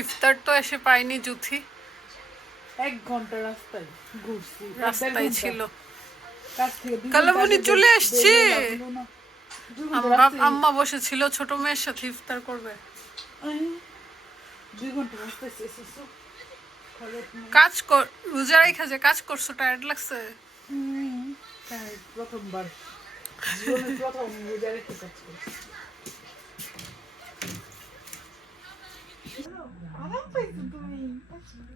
ইফতার তো এসে পাইনি জুথি, 1 ঘন্টা রাস্তায় ঘুরছি, রাস্তায় ছিল। কাছ থেকে কালামুনি চলে আসছে। আমরা আম্মা বসেছিল ছোট মেয়ের সাথে ইফতার করবে। 2 ঘন্টা রাস্তায় এসেছি। কাজ কর, রোজা রেখে যে কাজ করছো, টায়ার্ড লাগছে? প্রথমবার জীবনের প্রথম রোজা রেখে কাজ করছি। আরাম পাইছো তুমি?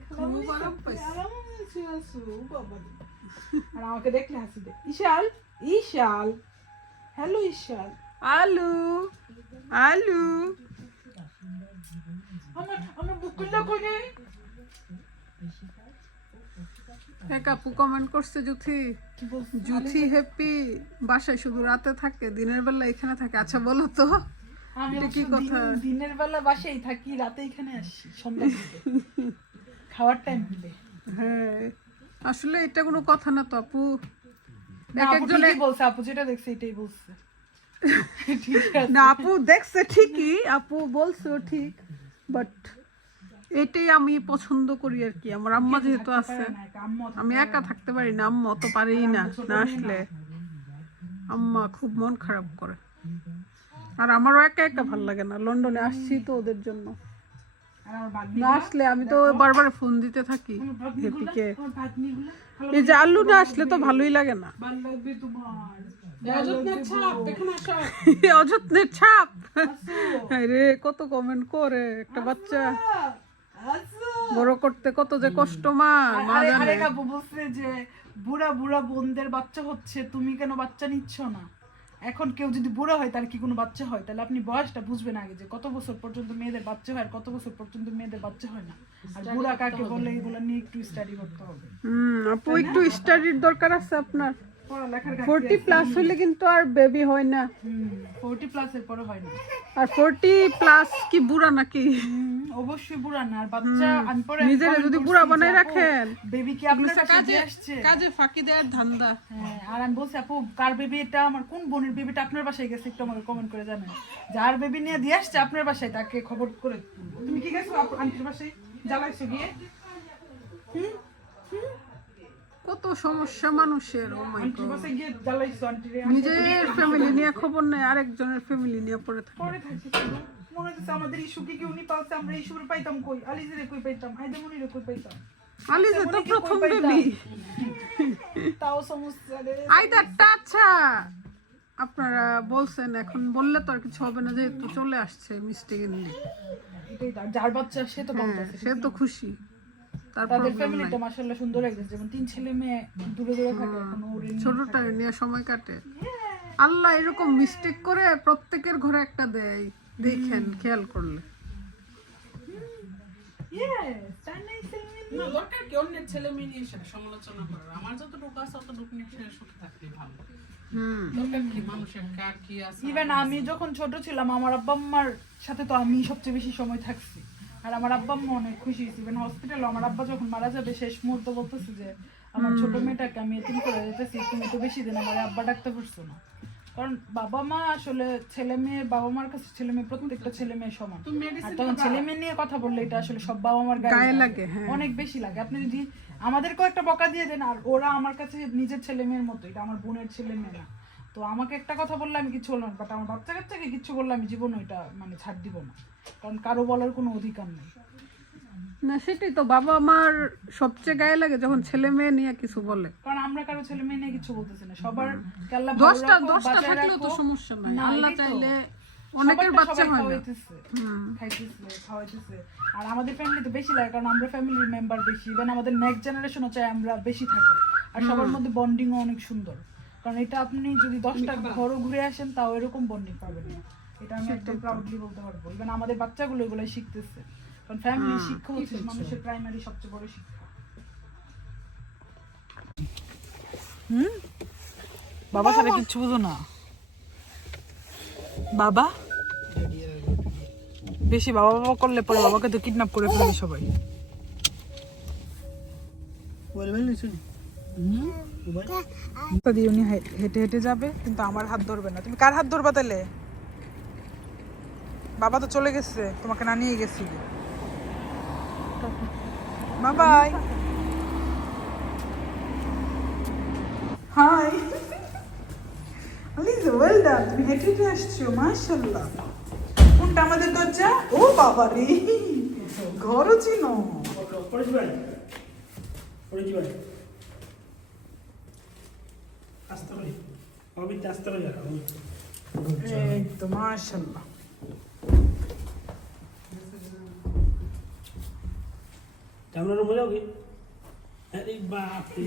খুব আরাম পাইছি। আরাম পাইছো বাবা। আর আমাকে দেখলে হাসি দে। ইশাল, ইশাল, হ্যালো ইশাল। আলু আলু আমার বুকুল্লা কই রে? এক আপু কমেন্ট করছে জুথি, জুথি হ্যাপি বাসায় শুধু রাতে থাকে, দিনের বেলা এখানে থাকে। আচ্ছা বলো তো আমি এটা কি কথা? দিনের বেলা বাসায় থাকি, রাতে এখানে আসি সন্ধ্যার দিকে খাওয়ার টাইম হলে। হ্যাঁ আসলে এটা কোনো কথা না তো আপু। না, এক আপু একজনে ঠিকই বলছে, আপু যেটা দেখছে এটাই বলছে। ঠিক আছে। না আপু দেখছে ঠিকই, আপু বলছো ঠিক, বাট এটাই আমি পছন্দ করি আর কি। আমার আম্মা যেহেতু আছে, আমি একা থাকতে পারি না, আম্মা তো পারেই না। না আসলে আম্মা খুব মন খারাপ করে, আর আমারও একা একা ভাল লাগে না। লন্ডনে আসছি তো ওদের জন্য, আর আমার না আসলে আমি তো বারবার ফোন দিতে থাকি হ্যাপিকে। ভাগ্নিগুলো এই যে আলু না আসলে তো ভালোই লাগে না। ভালো লাগবে তোমার। অযত্নের ছাপ এখানে আসো। অযত্নের ছাপ। আরে কত কমেন্ট করে একটা বাচ্চা আসো। বড় করতে কত যে কষ্ট মা মা আরে জানে। আপু বলছে যে বুড়া বুড়া বোনদের বাচ্চা হচ্ছে, তুমি কেন বাচ্চা নিচ্ছ না? এখন কেউ যদি বুড়া হয় তার কি কোনো বাচ্চা হয়? তাহলে আপনি বয়সটা বুঝবেন আগে, যে কত বছর পর্যন্ত মেয়েদের বাচ্চা হয় আর কত বছর পর্যন্ত মেয়েদের বাচ্চা হয় না। আর বুড়া কাকে বলে এগুলো নিয়ে একটু স্টাডি করতে হবে। আপু একটু স্টাডির দরকার আছে আপনার। পড়ালেখার 40 প্লাস হলে কিন্তু আর বেবি হয় না। 40 প্লাস এর পরে হয় না। আর 40 প্লাস কি বুড়া নাকি? অবশ্যই বুড়া না। আর বাচ্চা আমি পরে নিজেরা যদি বুড়া বানাই রাখেন, বেবি কি আপনার কাছে দিয়ে আসছে? কাজে ফাঁকি দেওয়ার ধান্দা। হ্যাঁ, আর আমি বলছি আপু কার বেবি এটা, আমার কোন বোনের বেবিটা আপনার বাসায় গেছে একটু আমাকে কমেন্ট করে জানেন। যার বেবি নিয়ে দিয়ে আসছে আপনার বাসায় তাকে খবর করে। তুমি কি গেছো আন্টির বাসায়, জ্বালাইছো গিয়ে? কত সমস্যা মানুষের। ও মাই আন্টির গড, বাসায় গিয়ে জ্বালাইছো আন্টিরে? নিজের ফ্যামিলি নিয়ে খবর নেই, আরেকজনের ফ্যামিলি নিয়ে পড়ে থাকে। পরে থাকছে মনে হচ্ছে আমাদের ইস্যুকে কি উনি পালছে, আমরা ইস্যুরে পাইতাম কই? আলিজেরে কই পাইতাম? আইদামনিরে কই পাইতাম? আলিজা তো প্রথম বেবি। তাও সমস্যা রে। আইদারটা আচ্ছা আপনারা বলছেন, এখন বললে তো আর কিছু হবে না, যেহেতু চলে আসছে মিস্টেকেনলি। এটাই তো, যার বাচ্চা সে তো বলতেছে। সে তো খুশি, তার তাদের প্রবলেম নাই। ফ্যামিলিটা মাশাআল্লাহ সুন্দর হয়ে গেছে, যেমন 3 ছেলে মেয়ে দূরে দূরে থাকে, এখন ওরে নিয়ে ছোটটা নিয়ে সময় কাটে। আল্লাহ এরকম মিস্টেক করে প্রত্যেকের ঘরে একটা দেয়, দেখেন খেয়াল করলে। না দরকার কি অন্যের ছেলে মেয়ে নিয়ে সেটা সমালোচনা করার? আমার যতটুকু আছে অতটুকু নিয়ে সে সুখে থাকলেই ভালো। দরকার কি মানুষের কার কি আছে? ইভেন আমি যখন ছোট ছিলাম আমার আব্বা আম্মার সাথে তো আমি সবচেয়ে বেশি সময় থাকছি, আর আমার আব্বা আম্মা অনেক খুশি হয়েছে। ইভেন হসপিটালে আমার আব্বা যখন মারা যাবে শেষ মুহূর্ত বলতেছে যে আমার ছোট মেয়েটাকে আমি এতিম করে যেতেছি, তুমি তো বেশি দিন আমার আব্বা ডাকতে পারছো না। কারণ বাবা মা আসলে ছেলে মেয়ে, বাবা মার কাছে ছেলে মেয়ে প্রত্যেকটা ছেলে মেয়ে সমান। আর তখন ছেলে মেয়ে নিয়ে কথা বললে এটা আসলে সব বাবা মার গায়ে লাগে, অনেক বেশি লাগে। আপনি যদি আমাদেরকেও একটা বকা দিয়ে দেন, আর ওরা আমার কাছে নিজের ছেলে মেয়ের মতো, এটা আমার বোনের ছেলে মেয়ে না। তো আমাকে একটা কথা বললে আমি কিছু বললাম, বাট আমার বাচ্চা কাচ্চাকে কিছু বললে আমি জীবনে ওইটা মানে ছাড় দিব না, কারণ কারো বলার কোনো অধিকার নেই। না সেটাই তো, বাবা মার সবচেয়ে গায়ে লাগে যখন ছেলে মেয়ে নিয়ে কিছু বলে। কারণ আমরা কারো ছেলে মেয়ে নিয়ে কিছু বলতেছি না, সবার আল্লাহ দশটা থাকলেও তো সমস্যা নাই, আল্লাহ চাইলে অনেকের বাচ্চা হয় না। খাওয়াইতেছে। আর আমাদের ফ্যামিলিতে বেশি লাগে, কারণ আমরা ফ্যামিলির মেম্বার বেশি, ইভেন আমাদের নেক্সট জেনারেশনও চাই আমরা বেশি থাকি। আর সবার মধ্যে বন্ডিংও অনেক সুন্দর, কারণ এটা আপনি যদি 10টা ঘরও ঘুরে আসেন তাও এরকম বন্ডিং পাবেন না। এটা আমি একদম প্রাউডলি বলতে পারবো। ইভেন আমাদের বাচ্চাগুলো এগুলাই শিখতেছে, কারণ ফ্যামিলির শিক্ষা হচ্ছে মানুষের প্রাইমারি সবচেয়ে বড় শিক্ষা। বাবা ছাড়া কিচ্ছু বুঝো না। বাবা বেশি বাবা বাবা করলে পরে বাবাকে তো কিডন্যাপ করে ফেলবে সবাই। উনি হেঁটে হেঁটে যাবে, কিন্তু আমার হাত ধরবে না। তুমি কার হাত ধরবা তাহলে? বাবা তো চলে গেছে, তোমাকে না নিয়ে গেছি। Bye hi Aliza well done, তুমি হেঁটে হেঁটে আসছো, মাশাআল্লাহ। কোনটা আমাদের দরজা? ও বাবা রে, ঘরও চিনো। এই তো মাশাআল্লাহ। कैमरा रूम हो जाओगे? अरे बाप रे